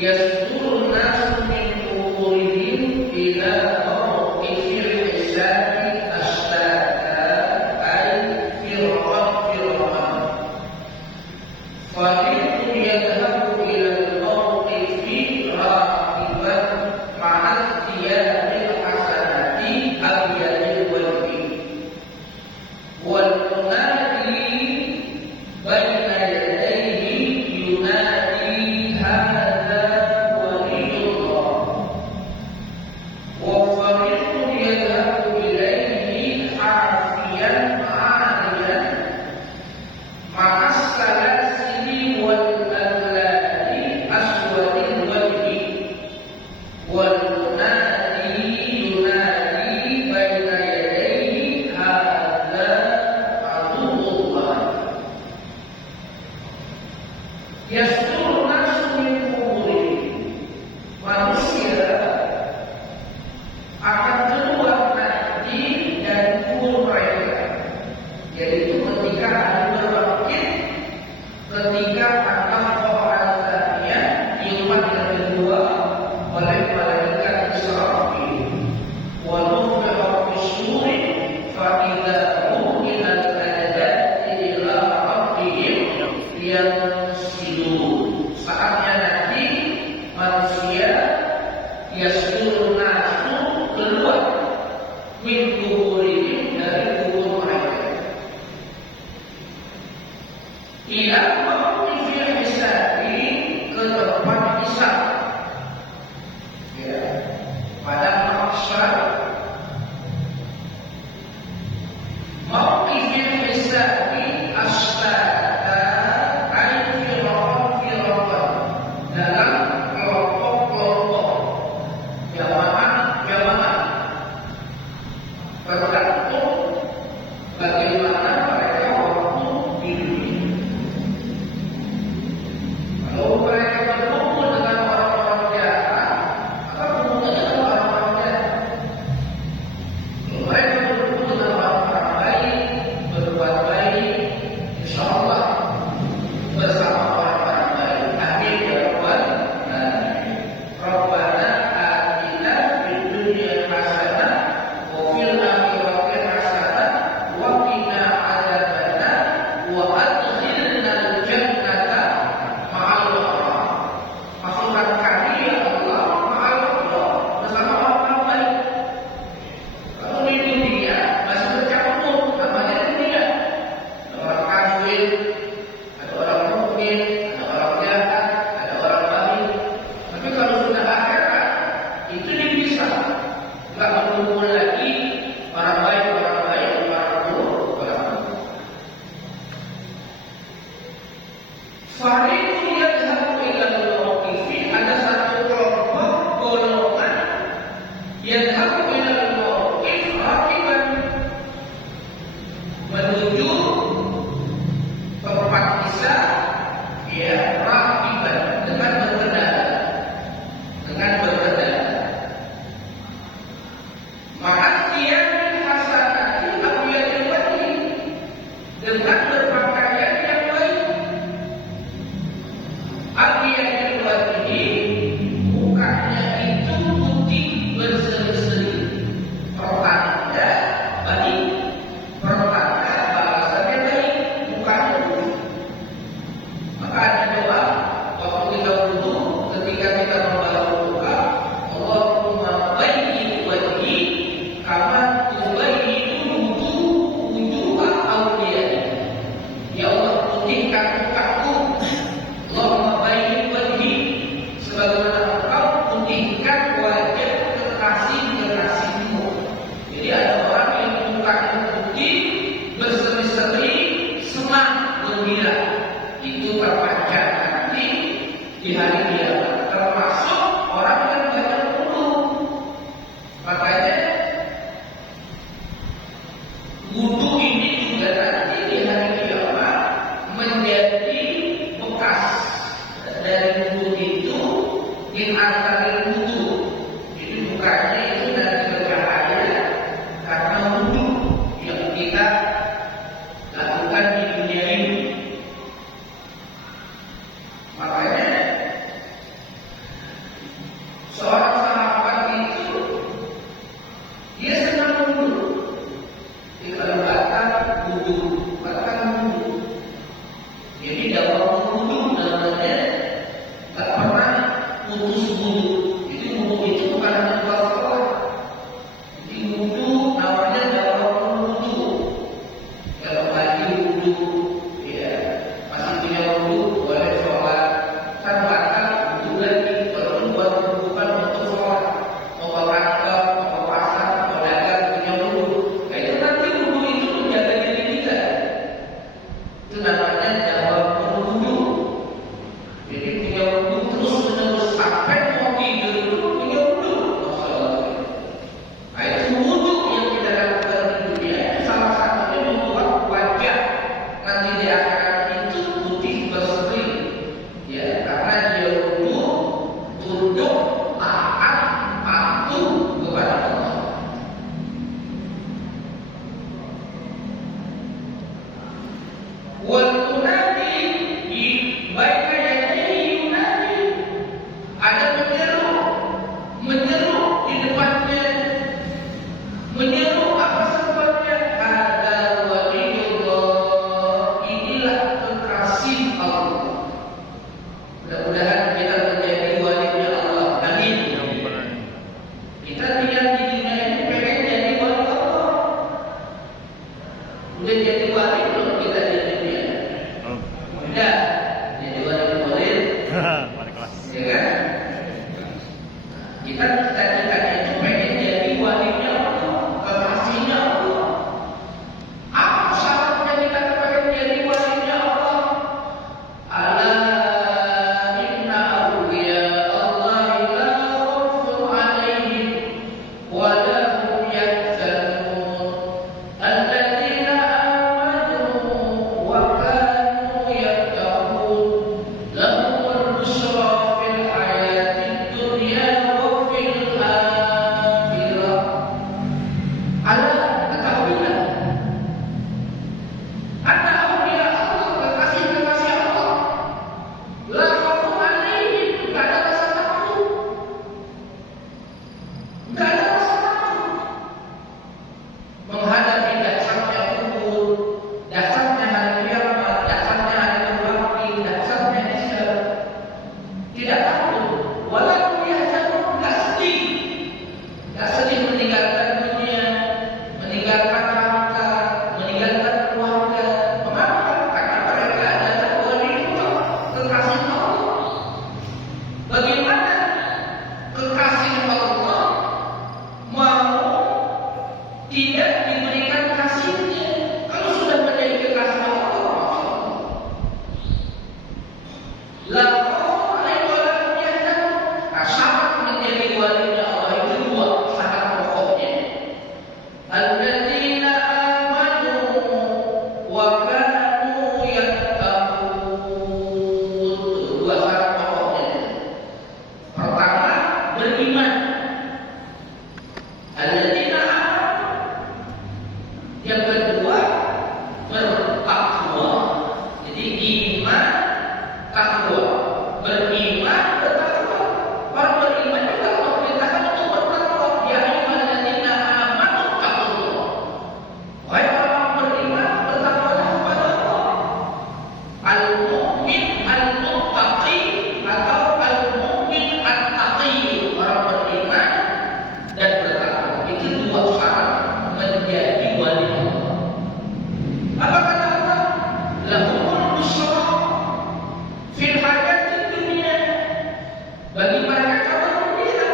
yasdurun nasu min quburihim ila mawqifil hisab ashtaka ay firqan fariqun yadhabu ila al-mawqifi raqiban ma'a ikhtiyabil hasanati abyadil wajhi wal munadi baina yadayhi yunadi hadza waliyullah wa fariqun yadhabu ilayhi hafiyan 'aliyan ma'as salasili wal aghlali aswadil wajhi wal munadi yunadi baina yadayhi hadza aduwwullah yasdurun nasu min quburihim. Manusia akan keluar nanti dari kubur mereka, yaitu ketika hari berbangkit, ketika an-nafkhah al-tsaniyah, tiupan yang kedua oleh malaikat Israfil, wa nufikha fis-suri fa idza hum min al-ajdati ila rabbihim yansilun. Saatnya nanti manusia yasdurun nasu keluar min kuburihim dari kubur mereka ila mawqifil hisabi ke tempat hisab, ya, pada mahsyar. Mawqifil hisabi ashtaka ay firqan dalam kelompok-kelompok, jamaah tergantung bagaimana mereka waktu di dunia. Kalau mereka berkumpul dengan orang-orang jahat, maka berkumpul dengan orang-orang jahat. Kalau mereka berkumpul dengan orang-orang baik, berbuat baik, insya Allah bersama orang-orang baik. Amin ya rabbal alamin. Rabbana atina fid dunya hasanah wa fil akhirati hasanah wa qina adzabannar wa adkhilnal jannata ma'al abrar. Masukkan kami ya Allah ma'al abrar, bersama orang-orang baik. Kalau di dunia masih bercampur namanya dunia, ada orang kafir, ada orang mukmin, ada orang jahat, ada orang baik. Tapi kalau sudah akhirat itu dipisah, nggak berkumpul lagi orang baik, orang buruk, orang buruk. Fariqun yadhabu ila al-mawqifi, ada satu kelompok golongan yadhabu ila al-mawqif raqiban, menuju tempat hisab, ya, raqiban, dengan berkendara. Ma'asiyah hasanati abyadil wajhi, dengan berpakaian yang baik. Abyadil wajhi, mukanya itu putih berseri-seri. Pertanda baik, pertanda balasannya baik, mukanya putih. Maka ada doa waktu kita wudu, ketika kita membaca doa, Allahumma bayyid wajhi kama tubayyidu wujuha awliyaik. Ya Allah, putihkan mukaku. Allahumma bayyid wajhi, sebagaimana Engkau putihkan wajah kekasih-kekasihmu. Jadi ada orang yang mukanya putih, berseri-seri, senang, gembira. Itu terpanjang nanti di hari kiamat, termasuk orang yang banyak wudu. Makanya wudu ini juga nanti di hari kiamat menjadi bekas dari wudu itu, min asarin wudu. Jadi bukannya itu nanti bercahaya karena wudu yang kita lakukan di dunia ini. Makanya Itu namanya jawab wudu. Jadi punya wudu terus menerus sampai mau tidur itu punya wudu. Nah, itu wudu yang kita lakukan di dunia. Itu salah satunya membuat wajah nanti di akhirat itu putih berseri. Ya, karena dia wudu, tunduk, taat, patuh kepada Allah. Wal munadi di baik yadayhi yunadi, ada menyeru di depannya, menyeru apa sebabnya? Ada waliyullah, inilah kekasih Allah. Mudah-mudahan kita menjadi walinya Allah. Amin. Kita tinggal di dunia ini pengen jadi wali Allah. Udah jadi wali belum kita di dunia? Udah jadi wali Wali kelas. ya kan? Kita cita-citanya itu pengen jadi walinya Allah, kekasihnya Allah. Apa syaratnya kita pengen jadi walinya Allah? Ala inna awliya Allahi la khawfun alaihim wa la hum yahzanun alladzina amanu wa kanu yattaqun lahumul busyra fil hayatid dunya wa fil akhirah. Ala ketahuilah anna awliya Allah, kekasih-kekasih Allah, la khawfun alaihim, enggak ada rasa takut. Enggak ada rasa takut menghadapi dasarnya kubur, dasarnya hari kiamat, dasarnya hari berbakti, dasarnya hisab. Tidak takut. Walaupun yahzanun, enggak sedih. Enggak sedih meninggalkan dunia, meninggalkan harta, meninggalkan keluarga. Mengapa? Karena mereka adalah waliullah, kekasih Allah. Bagaimana kekasih Allah mau tidak diberikan kasihnya kalau sudah menjadi kekasih Allah? La khawfun alaihim wa la hum yahzanun. Nah, syarat menjadi walinya Allah itu dua, syarat pokoknya. Alladzina amanu wa kanu yattaqun. Dua syarat pokoknya. Pertama, beriman. Alladzina amanu. Yang kedua, bertakwa. Jadi iman, takwa. Beriman, bertakwa. Orang beriman juga Allah perintahkan untuk bertakwa. Ya ayyuhalladzina amanu taqullah. Wahai orang beriman, bertakwalah kepada Allah. Al-mu'min al-muttaqi atau al-mu'min at-taqi. Orang beriman dan bertakwa. Itu dua syarat menjadi wali Allah. Apa kata Allah? Lahumul busyra fil hayatid dunya. Bagi mereka kabar gembira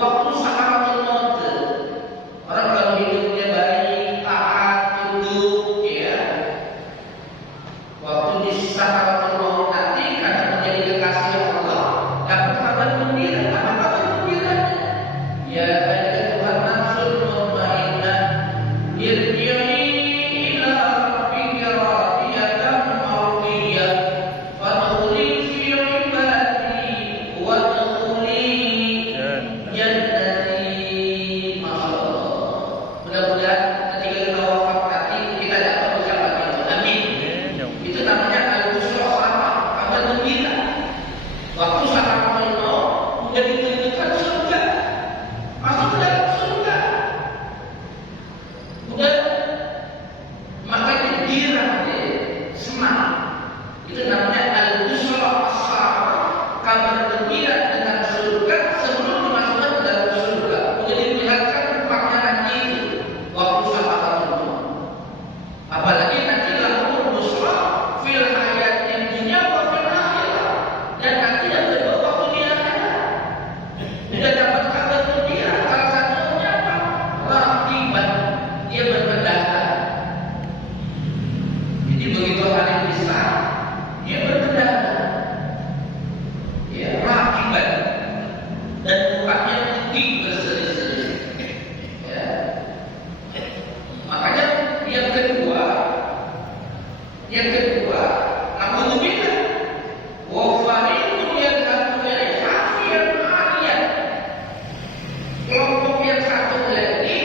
waktu sakaratul maut. Orang kalau hidupnya baik, taat, tunduk, ya. Waktu di sakaratul maut nanti karena menjadi kekasih Allah, dapat kabar gembira. Apa kabar gembiranya? Ya ayyuhan nafsul mutmainnah, irji'i ila rabbiki radiyatan mardiyah, fadkhuli fi ibadi wadkhuli jannati. Masya Allah. Mudah-mudahan ketika kita wafat nanti kita dapat ucapan itu. Amin. Itu namanya al-busyra, kabar gembira. Waktu sakaratul maut sudah ditunjukkan surga, masuk ke dalam surga. Udah, makanya girang dia, senang. Itu namanya al-busyra as-sarah, kabar gembira dengan surga sebelum dimasukkan ke dalam surga. Udah diperlihatkan tempatnya nanti itu waktu sakaratul maut. Apalagi nanti lahumul busyra fil hayatid dunya wa fil akhirah. Dan nanti yang kedua waktu di akhirat. Sudah dapat kabar gembira, salah satunya apa? Raqiban, dia berpendahara. Jadi begitu hari Yang kedua, naudzubillah, wa fariqun yadhhabuna hafiyan aliyan. Kelompok yang satu lagi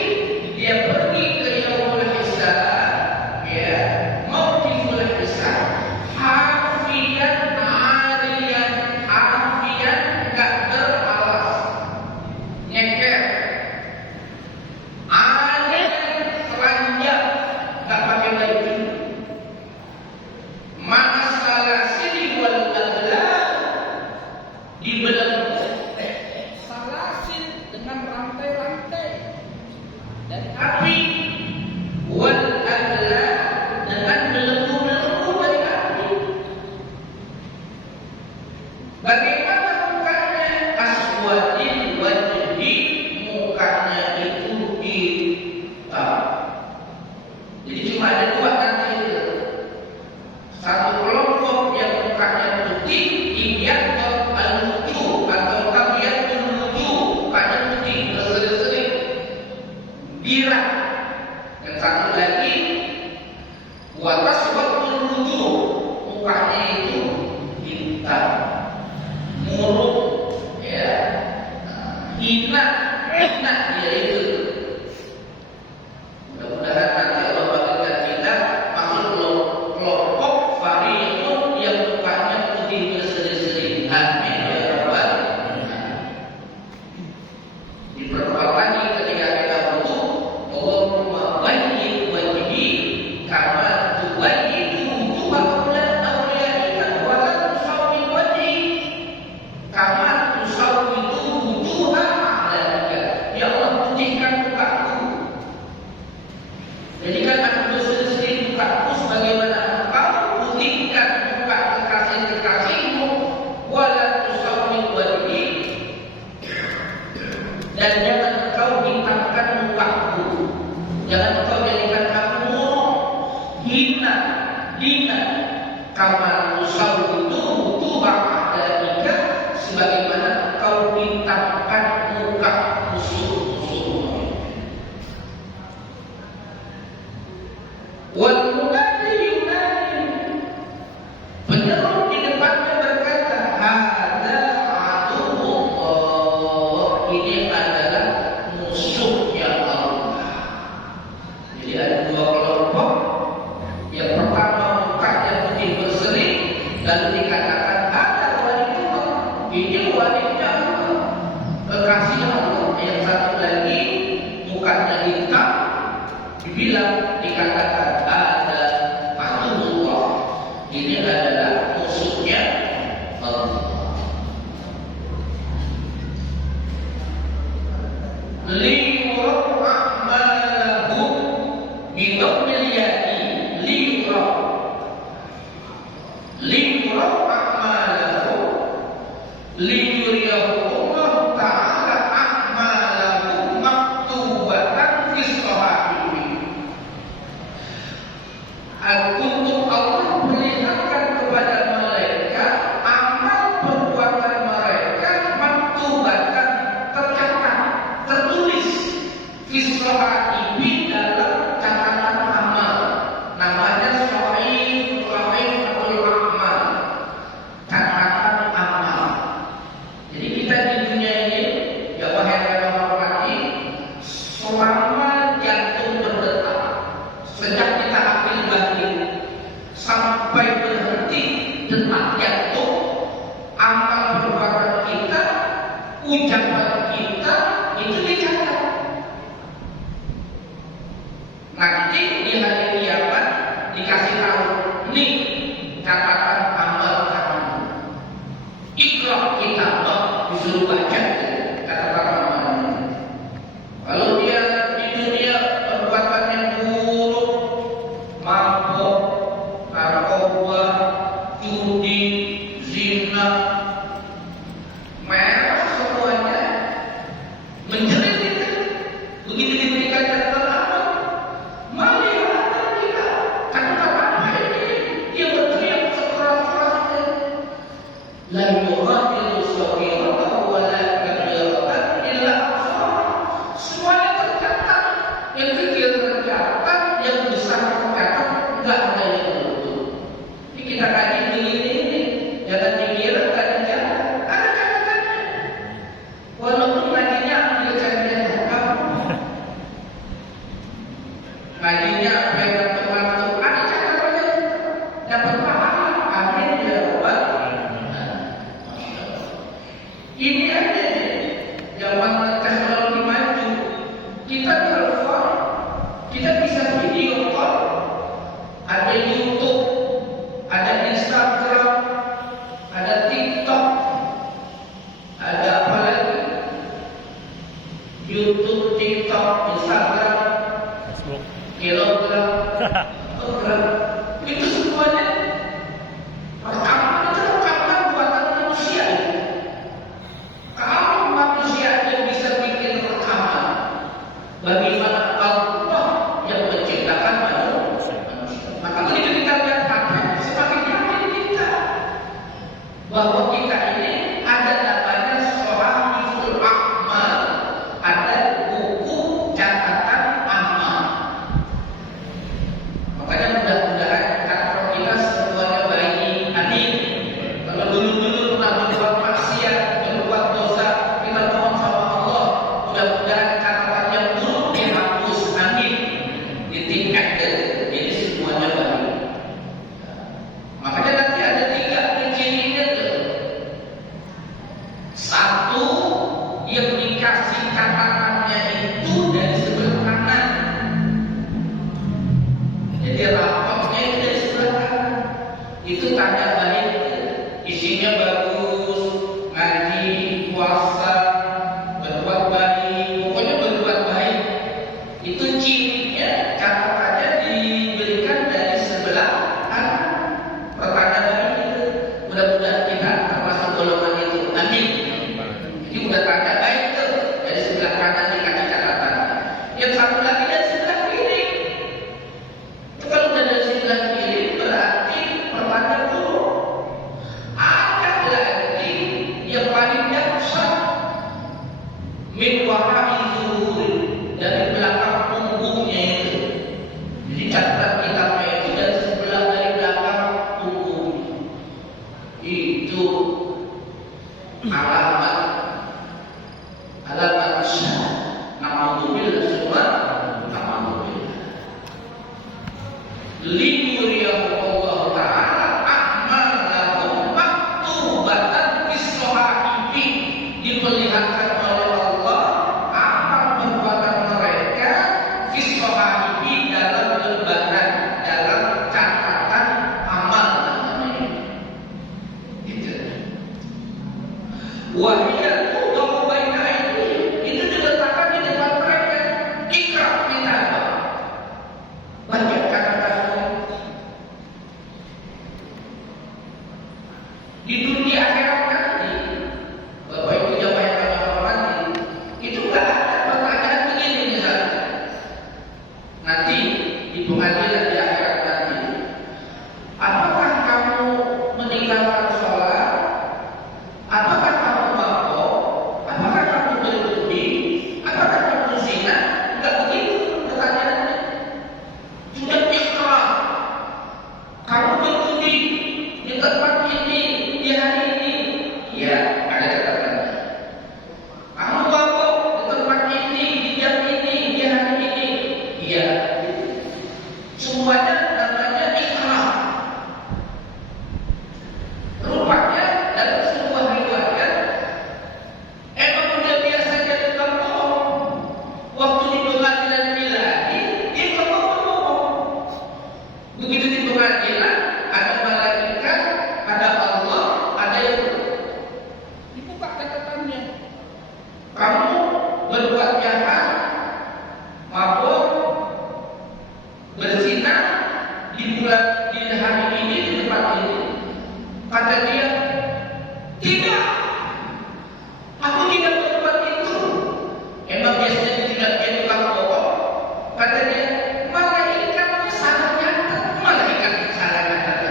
dia pergi ke yaumul hisab, ya, mauqiful hisab, hafiyan aliyan, hafiyan enggak beralas, nyeker, aliyan telanjang, enggak pakai baju. Salasil wal aghlal, dibelenggu salasil dengan rantai-rantai dan api, wal aghlal dengan belenggu-belenggu dari api. Bagaimana mukanya? Aswadil wajhi, mukanya itu hitam. Jadi cuma ada dua nanti itu. Satu kelompok yang mukanya putih, iyat al-wujuh atau tabiatul wujuh, mukanya putih, berseri-seri, birah. Dan satu lagi, wataswatul wujuh, mukanya itu hitam, murung, ya, hina dia itu. Mudah-mudahan nanti Allah bagikan kita masuk kelompok fariqun yang mukanya putih berseri-seri. Amin ya rabbal alamin. Diperkuat lagi ketika kita butuh, Allahumma bayyid wajhi kama tubayyidu wujuhal awliyaika wa la tusawwid wajhi kama tusawwidu wujuhal a'laika. Ya Allah, putihkan mukaku. Jadikan aku berseri-seri mukaku sebagaimana putihkan muka kekasih-kekasihmu, wala tusawwid wajhi, dan jangan engkau hitamkan mukaku, jangan engkau jadikan aku murung, hina, kama tusawwidu wujuha a'daika, sebagaimana engkau hitamkan muka musuh-musuhmu. Wal munadi yunadi, penyeru di depannya berkata, hada aduwwullah, ini adalah musuhnya Allah. Jadi ada dua kelompok. Yang pertama mukanya putih berseri, lalu dikatakan ada waliyullah, ini walinya Allah, kekasih Allah. Yang satu lagi mukanya hitam, dikatakan ada aduwwullah, ini adalah musuhnya Allah. Liyurau a'malahu bidhammil ya'i, liyurau a'malahu, liyuriyahu Allah ta'ala a'malahu maktubatan fis shahaifi. Untuk Allah perlihatkan kepada mereka amal perbuatan mereka maktubatan, tercatat, tertulis, fis shahaifi, dalam catatan amal. Namanya shahaif atau amal, catatan amal. Jadi kita di dunia ini, ya wahai yang hormati, selama jantung berdetak, sejak kita akil batin sampai berhenti detak jantung, amal perbuatan kita, ucapan kita itu dicatat. Nanti di hari kiamat dikasih tahu, nih catatan amal kamu. Iqra kitabah, disuruh baca catatan amal. Kalau dia di dunia perbuatannya buruk, mabuk, narkoba, judi, zina, merah semuanya, menjerit kita. Begitu diberikan catatan amal, melihat kita catatan apa ini? Dia berteriak sekeras-kerasnya, la yughadiru shaghiratan wa la kabiratan illa ahsaha. Semuanya tercatat, yang kecil tercatat, yang besar tercatat, enggak ada yang luput. kita kaji begini, jangan dikira tadi jalan. Ada catatannya. Walaupun ngajinya ambil catatannya kamu. Ngajinya apa yang dapat waktu, ada catatannya. Dapat pahala, amin ya Rabbal. Ini aja zaman teknologi maju. Kita telepon, kita bisa video call, ada YouTube, ada Instagram, ada TikTok, ada apa lagi? YouTube, TikTok, Instagram, Facebook, Telegram, Telegram. Itu semuanya rekaman itu rekaman buatan manusia. Kalau manusia yang bisa bikin rekaman, bagaimana Allah yang menciptakan manusia? Maka ketika kita lihat apa, semakin yakin kita bahwa kita ini ada namanya Shahiful A'mal, ada buku catatan amal. Makanya mudah-mudahan kantor kita semuanya baik. Amin. Kalau dulu-dulu pernah berbuat maksiat, berbuat dosa, kita mohon sama Allah, mudah-mudahan catatan yang buruk dihapus. Amin. Ditingkatkan. Jadi semuanya baik. Makanya nanti ada 3 cirinya tuh. Satu, yang dikasih catatannya itu dari sebelah kanan. Jadi rapotnya itu dari sebelah kanan. Itu tanda baik, isinya bagus, ngaji, puasa, berbuat baik, pokoknya berbuat baik. Itu cirinya, catatannya diberikan dari sebelah kanan. Pertanda baik itu, mudah-mudahan kita termasuk golongan itu. Amin. Jadi udah tanda baik tuh, dari sebelah kanan dikasih catatan. Yang satu lagi dari sebelah kiri. Itu kalau udah dari sebelah kiri berarti pertanda buruk. Ada lagi yang paling dahsyat, min wara'i zuhuri, dari belakang punggungnya itu. Jadi catatan kitabnya itu dari sebelah dari belakang punggungnya. Itu alamat syah. Na'udzubillah semua. Na'udzubillah. Liyuriyahu Allah Ta'ala a'malahum maktubatan bis-shahaifi, diperlihatkan oleh Allah amal perbuatan mereka bis-shahaifi, dalam lembaran, dalam catatan amal namanya. Gitu. Wahia tudahu baina aydihim, itu diletakkan di depan mereka. Ikra kitabah, baca kata-kata. Di dunia akhirat nanti, Bapak Ibu jamaah yang kami hormati, itu nggak ada pertanyaan begini misalnya. Nanti di pengadilan di akhirat nanti, apakah kamu meninggalkan sholat? Apakah kamu mabuk? Apakah kamu berjudi? Apakah kamu zina? Enggak begitu pertanyaannya. Sudah ikhlas. Kamu berjudi di tempat ini, di hari ini. Iya, ada catatannya. Kamu mabuk di tempat ini, di jam ini, di hari ini. Iya. Semuanya namanya ikhlas. Rupanya dalam sebuah riwayat, emang udah biasa jadi pembohong. Waktu di pengadilan ilahi, dia nggak mau berbohong. Begitu di pengadilan, ada malaikat, ada Allah, ada yang dibuka catatannya. Kamu berbuat jahat, mabuk, berzina di bulan, di hari ini, di tempat ini. Kata dia, tidak, aku tidak berbuat itu. Emang biasanya tidak dia tukang bohong. Kata dia, malaikat salah nyatet, malaikat salah nyatet.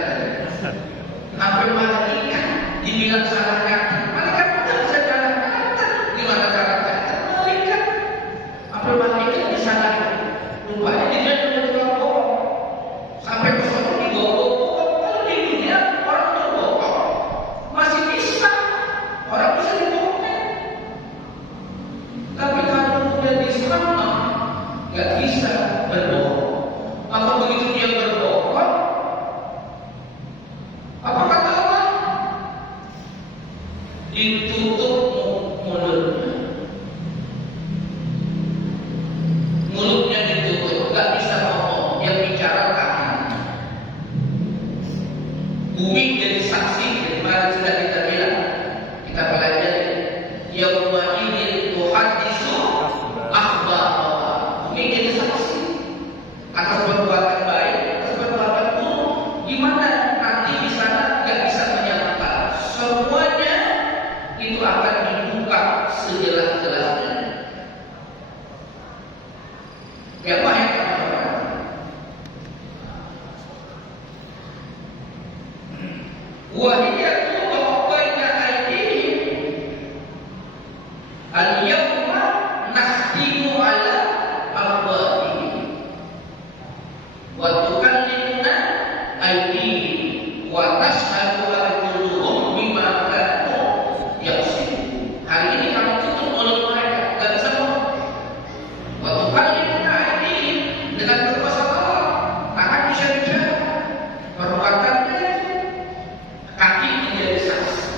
Sampai malaikat dibilang salah nyatet, malaikat tidak bisa salah nyatet. Gimana salah nyatet? Malaikat, sampai malaikat bisa nyatet. Rupanya dia sudah tukang bohong. Sampai ke sana dibawa bohong. Kalau di dunia ditutup mulutnya. Mulutnya ditutup, nggak bisa ngomong, yang bicara tangan. Bumi jadi saksi, kemarin sudah kita bilang, kita pelajari. Yauma idzin tuhaddisu akhbar. Bumi jadi saksi atas perbuatan baik, atas perbuatan buruk. Gimana nanti di sana nggak bisa menyangkal. Semuanya itu akan dibuka sejelas-jelasnya. Ya baik, wahiyatu wa baina aydihim al-yawma nakhtimu ala afwahihim wa tukallimuna aydihim wa tashhadu arjuluhum bima kanu yaksibun. Hari ini kami tutup mulut mereka, dan semua wa tukallimuna aydihim, dengan berkuasa Allah tangan bisa bicara, perbuatannya kaki menjadi saksi.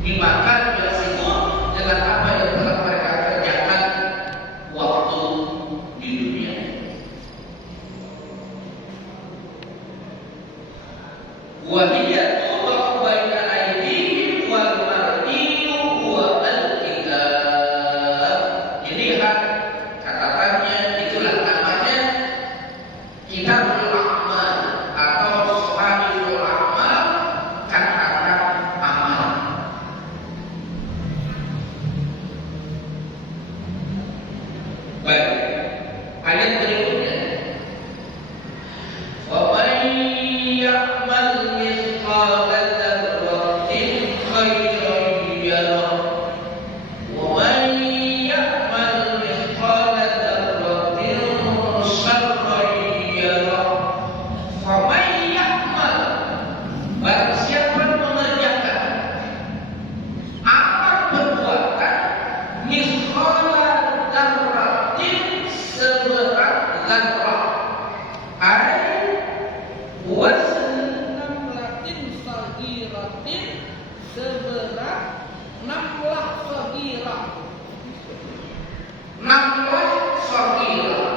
Dimakan yaksibun, dengan apa yang telah mereka kerjakan waktu di dunia. Wahiyatu wa baina aydihim wal mar'iyyu wa al-kitab. Dilihat catatannya, itulah namanya Kitabul A'mal atau Sahihul A'mal, catatan amal. Baik, ayat berikutnya. Wa may ya'mal mithqala dzarratin khairan yarah wa may ya'mal mithqala dzarratin syarran yarah. Fa may ya'mal, barang siapa mengerjakan amal perbuatan mithqala dzarratin, seberat zarrah, wazn namlatin sagiratin, seberat namlah sagirah. namlah sagira,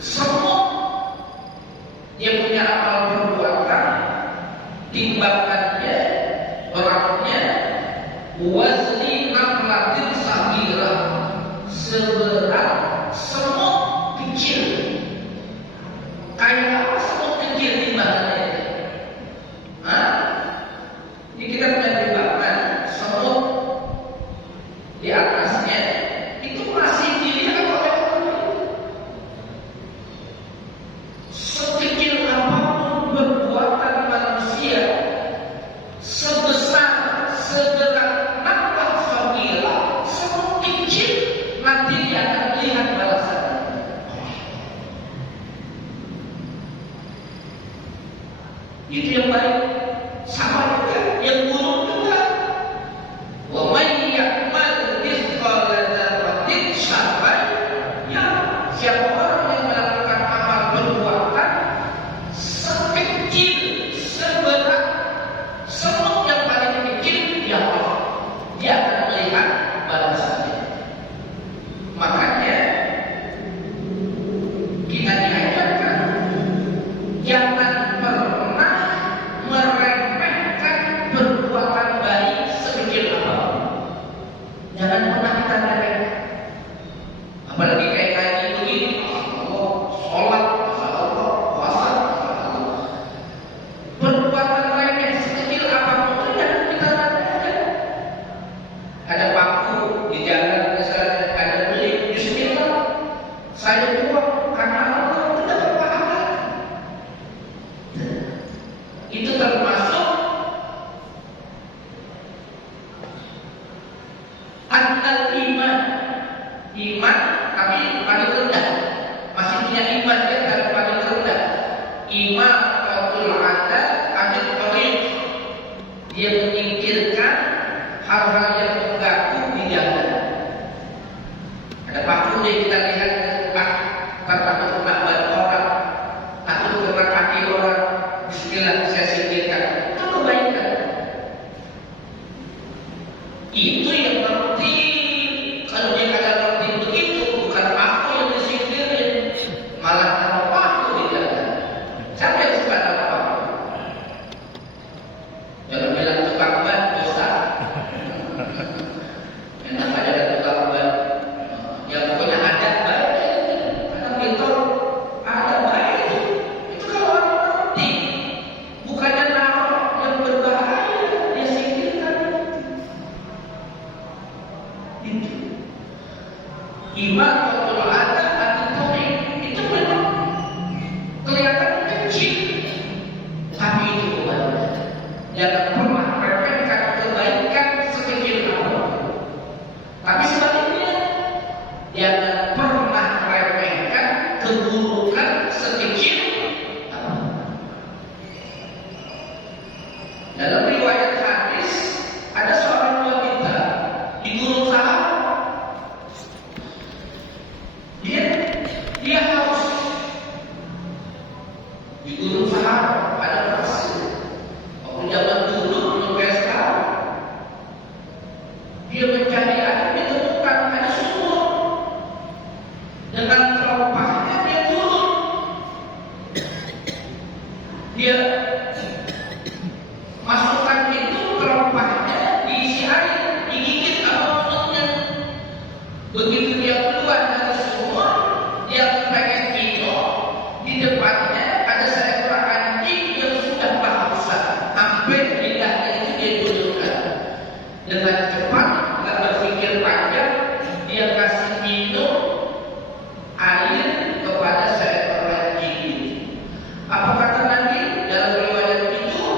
semut dia punya amal perbuatan, timbangannya, beratnya, wazni namlatin sagira, seberat semut kecil. Kayak apa semut kecil timbangannya? Hah? Ini kita punya timbangan semut, di atasnya itu masih dilihat oleh orang itu. Sekecil apapun perbuatan manusia, sebesar seberat namlah sagira, semut kecil, nanti dia akan melihat balasannya. Itu yang baik. Sama juga yang buruk juga. Wa may ya'mal mithqala dzarratin syarran yarah. Siapa orang yang melakukan amal perbuatan sekecil seberat semut yang paling kecil, ya Allah, dia akan melihat balasannya. Makanya kita diajarkan jangan pernah meremehkan perbuatan baik sekecil apapun. Jangan pernah kita remehkan. Apalagi kayak ngaji begini, Allah, sholat, masya Allah, puasa, masya Allah. Perbuatan remeh sekecil apapun itu jangan kita remehkan. Ada paku di jalan, misalnya ada beli, bismillah, saya buang karena Allah, itu dapat pahala. Itu termasuk an-iman, iman tapi paling rendah, masih punya iman dia tapi paling rendah. Iman qatul ada adil qarid, dia menyingkirkan hal-hal yang mengganggu di jalan. Ada paku yang kita lihat, takut kena ban orang, takut kena kaki orang, bismillah saya singkirkan. Itu kebaikan. Itu yang penting. Kalau dia kagak ngerti begitu, bukan aku yang disindirin, malah nama aku dijaga. Siapa yang suka nama aku? Jangan bilang tukang ban, dosa. Enak aja ada tukang ban. Ya pokoknya ada baik. Ada pintar, ada baik. Itu kalau orang ngerti, bukannya naruh yang berbahaya, dia singkirkan. Itu iman kalau ada anti itu memang kelihatan kecil, tapi itu kebaikan. Jangan pernah meremehkan kebaikan sekecil apapun. Tapi sebaliknya, jangan pernah meremehkan keburukan sekecil apapun. Dalam riwayat hadis ada seorang wanita di gunung Sahara. Dia haus di gunung Sahara, ada pasir. Waktu zaman dulu belum kayak sekarang. Dia mencari air, ditemukan ada sumur. Dengan terompahnya dia turun. Dia masukkan itu terompahnya diisi air, digigit sama mulutnya. Begitu dia keluar dari sumur, dia pengen minum. Di depannya ada seekor anjing yang sudah kehausan, hampir lidahnya itu dia dudukkan. Dengan cepat, nggak berpikir panjang, dia kasih minum air kepada seekor anjing itu. Apa kata Nabi dalam riwayat itu?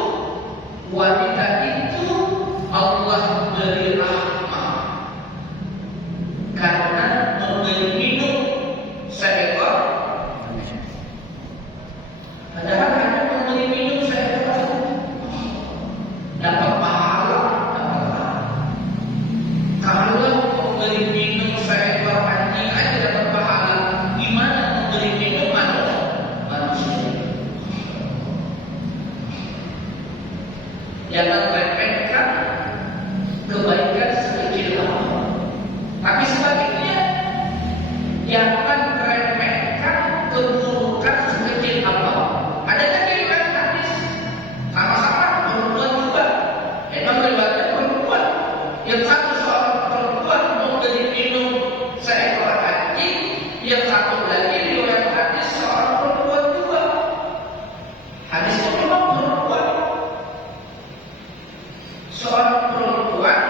Wanita itu Allah beri rahmat karena memberi minum seekor. Padahal hanya memberi minum seekor dapat pahala, dapat pahala. Kalau memberi minum seekor anjing aja dapat pahala, gimana memberi minum manusia? Jangan remehkan kebaikan sekecil apapun. Tapi sebaliknya, jangan remehkan keburukan sekecil apapun. Ada lagi riwayat hadis, sama-sama perempuan juga. Memang riwayatnya perempuan. Yang satu seorang perempuan memberi minum seekor anjing, yang satu lagi riwayat hadis seorang perempuan juga. Hadisnya memang perempuan. Seorang perempuan,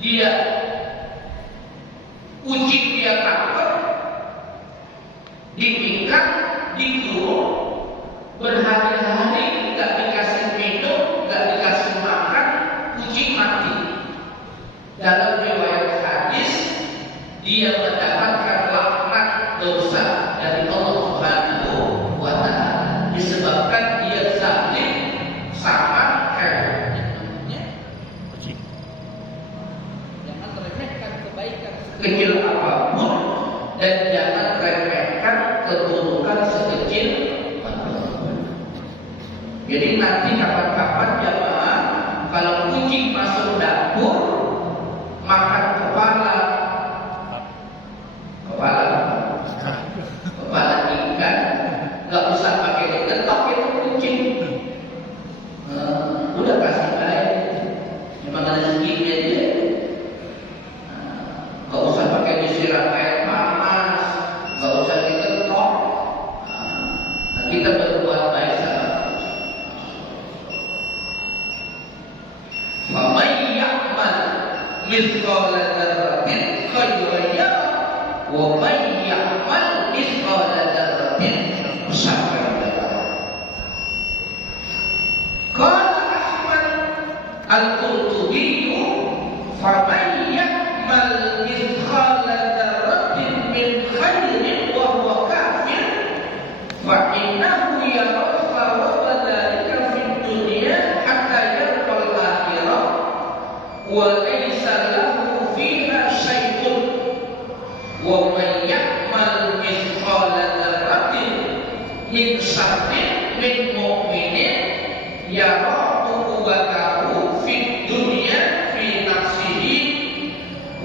dia kucing dia takut, dipingkat, dikurung, berhari-hari nggak dikasih minum, nggak dikasih makan, kucing mati. Dalam riwayat hadis, dia mendapatkan laknat dosa dari Allah Subhanahu wa Ta'ala disebabkan dia zalim sama hewan. Jangan meremehkan kebaikan Kecil apapun dan jangan remehkan keburukan sekecil apapun. Jadi nanti kapan-kapan jamaah kalau kucing masuk dapur makan kepala ikan, nggak usah pakai diketok itu kucing. Udah kasih air, memang rezekinya dia. Nggak usah pakai disiram air panas, nggak usah diketok. Kita berbuat baik sama kucing. Faman ya'mal mithqala dzarratin khairan yarah, wa man ya'mal mithqala dzarratin syarran yarah. Qala Ahmad Al-Qurtubi, faman ya'mal mithqala dzarratin min khairin wa huwa kafir, fa innahu yara thawaba dzalika fid dunya hatta yarqal akhirah wa laysa lahu fiha syai'un, wa man ya'mal mithqala dzarratin min syarrin min mu'minin yara uqubatahu fid dunya fi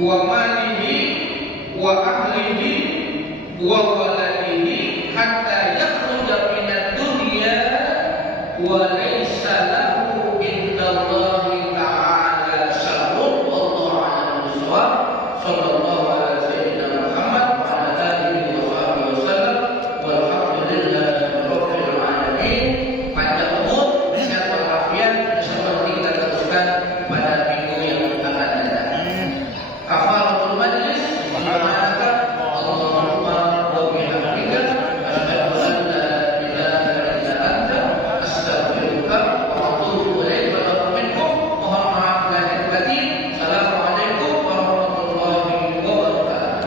wa malihi wa ahlihi wa waladihi hatta yakhruja minad dunya wa laysa lahu indallahi